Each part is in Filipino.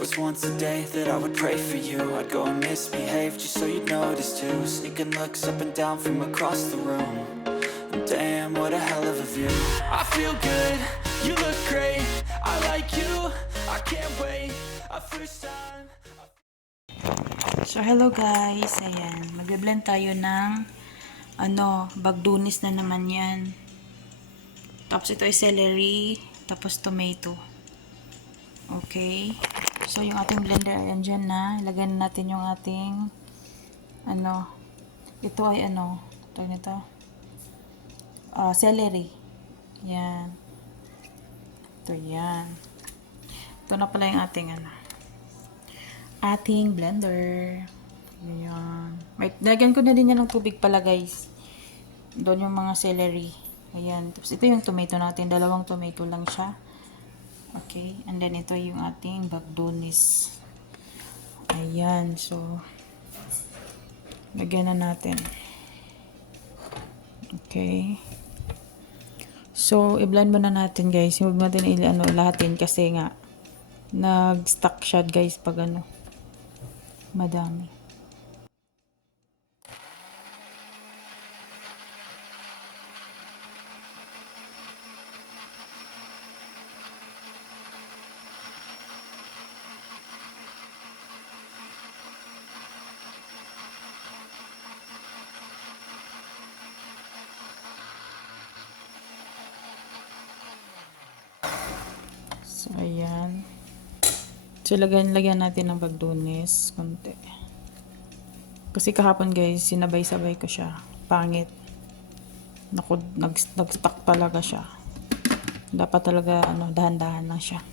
was once a day that I would pray for you. I'd go and misbehave just so you'd notice too. Sneaking looks up and down from across the room. And damn, what a hell of a view. I feel good, you look great. I like you, I can't wait. A first time. So, hello guys. Ayan. Magbe-blend tayo ng bagdunis na naman yan. Tapos ito ay celery. Tapos tomato. Okay. So, yung ating blender ay andyan na. Lagyan natin yung ating ito ay tawag nito? Celery. Yan. Ito yan. Ito na pala yung ating blender. Ayan. Wait, lagyan ko na din yan ng tubig pala guys. Doon yung mga celery. Ayan. Tapos ito yung tomato natin. 2 tomato lang siya. Okay. And then ito yung ating bagdonis. Ayan. So, lagyan na natin. Okay. So, i-blend muna natin guys. Huwag natin lahatin kasi nga nag-stuck siya guys pag madami. So, ayan. So, lagyan natin ng bagdunis. Konti. Kasi kahapon guys, sinabay-sabay ko siya. Pangit. Naku, nag-stuck talaga siya. Dapat talaga, dahan-dahan lang siya.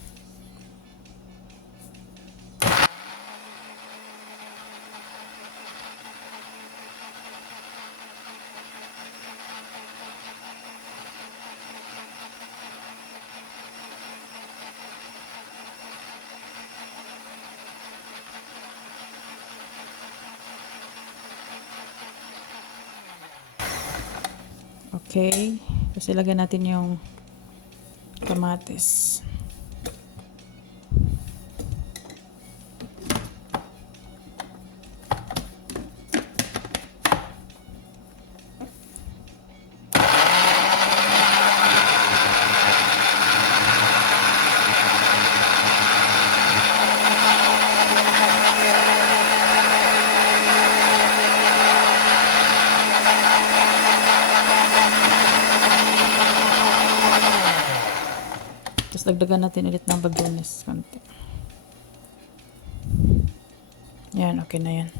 Okay. Kasi lagyan natin yung kamatis. Dagdagan natin ulit ng bagdonis konti. Yan, okay na yan.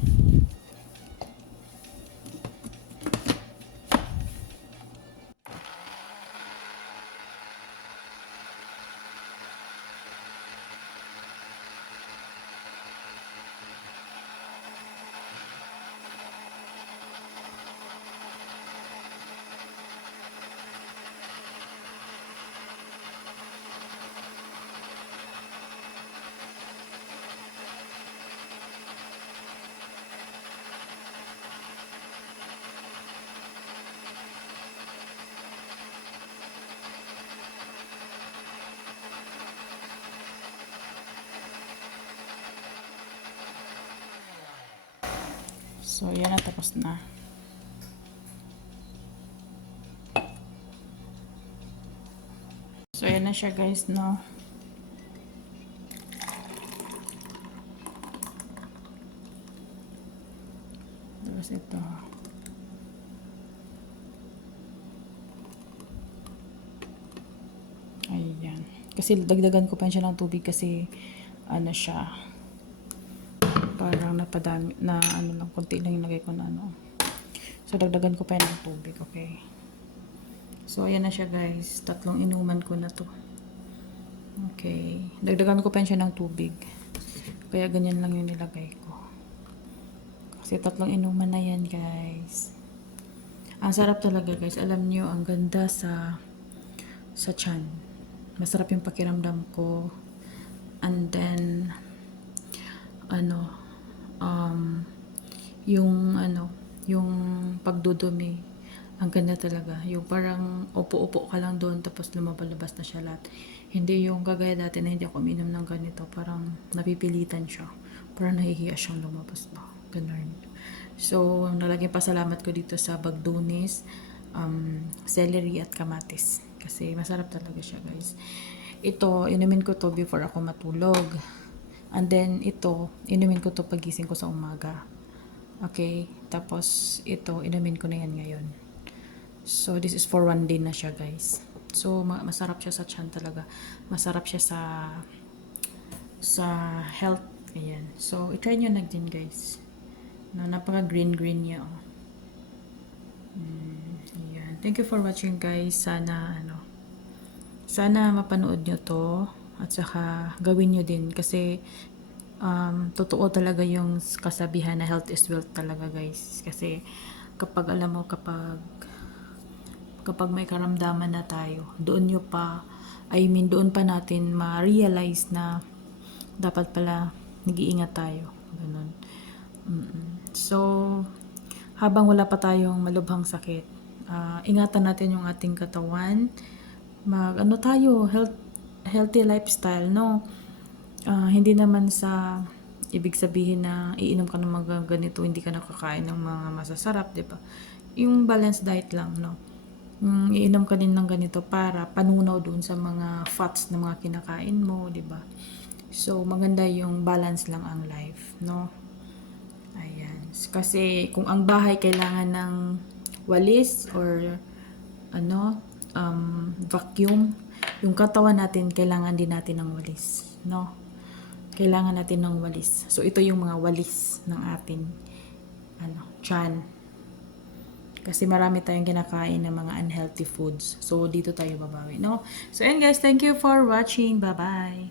So, yan na, tapos na. So, yan na siya guys, no? Tapos ito. Ayan. Kasi dagdagan ko pa siya ng tubig kasi siya. Parang napadami na lang konti lang yung lagay ko na So dagdagan ko pa yan ng tubig, okay? So ayan na siya guys, 3 inuman ko na to. Okay, dagdagan ko pa siya ng tubig. Kaya ganyan lang yung nilagay ko. Kasi 3 inuman na yan guys. Ang sarap talaga guys, alam niyo ang ganda sa tiyan. Masarap yung pakiramdam ko. And then yung pagdudumi Ang ganda talaga. Yung parang upo-upo ka lang doon tapos lumabalabas na siya lahat. Hindi yung kagaya dati na hindi ako uminom ng ganito. Parang napipilitan siya. Parang nahihiya siyang lumabas ba. Ganun. So, nalagyan pasalamat ko dito sa bagdunis, celery at kamatis. Kasi masarap talaga siya guys. Ito, inumin ko to before ako matulog. And then, ito, inumin ko to pagising ko sa umaga. Okay? Tapos, ito, inumin ko na yan ngayon. So, this is for 1 day na siya, guys. So, masarap siya sa tiyan talaga. Masarap siya sa health. Ayan. So, i-try nyo na din, guys. Napaka green niya, oh. Ayan. Thank you for watching, guys. Sana mapanood nyo to. At saka, gawin nyo din. Kasi, totoo talaga yung kasabihan na health is wealth talaga, guys. Kasi, kapag alam mo, kapag may karamdaman na tayo, doon doon pa natin ma-realize na dapat pala nag-iingat tayo. Ganun. So, habang wala pa tayong malubhang sakit, ingatan natin yung ating katawan. Healthy lifestyle, no? Hindi naman sa ibig sabihin na iinom ka ng mga ganito, hindi ka nakakain ng mga masasarap, di ba? Yung balanced diet lang, no? Iinom ka din ng ganito para panunaw dun sa mga fats na mga kinakain mo, di ba? So, maganda yung balance lang ang life, no? Ayan. Kasi kung ang bahay kailangan ng walis or vacuum, yung katawan natin kailangan din natin ng walis, no? Kailangan natin ng walis. So, ito yung mga walis ng ating tiyan. Kasi marami tayong kinakain ng mga unhealthy foods. So, dito tayo babawi, no? So, and guys, thank you for watching. Bye-bye!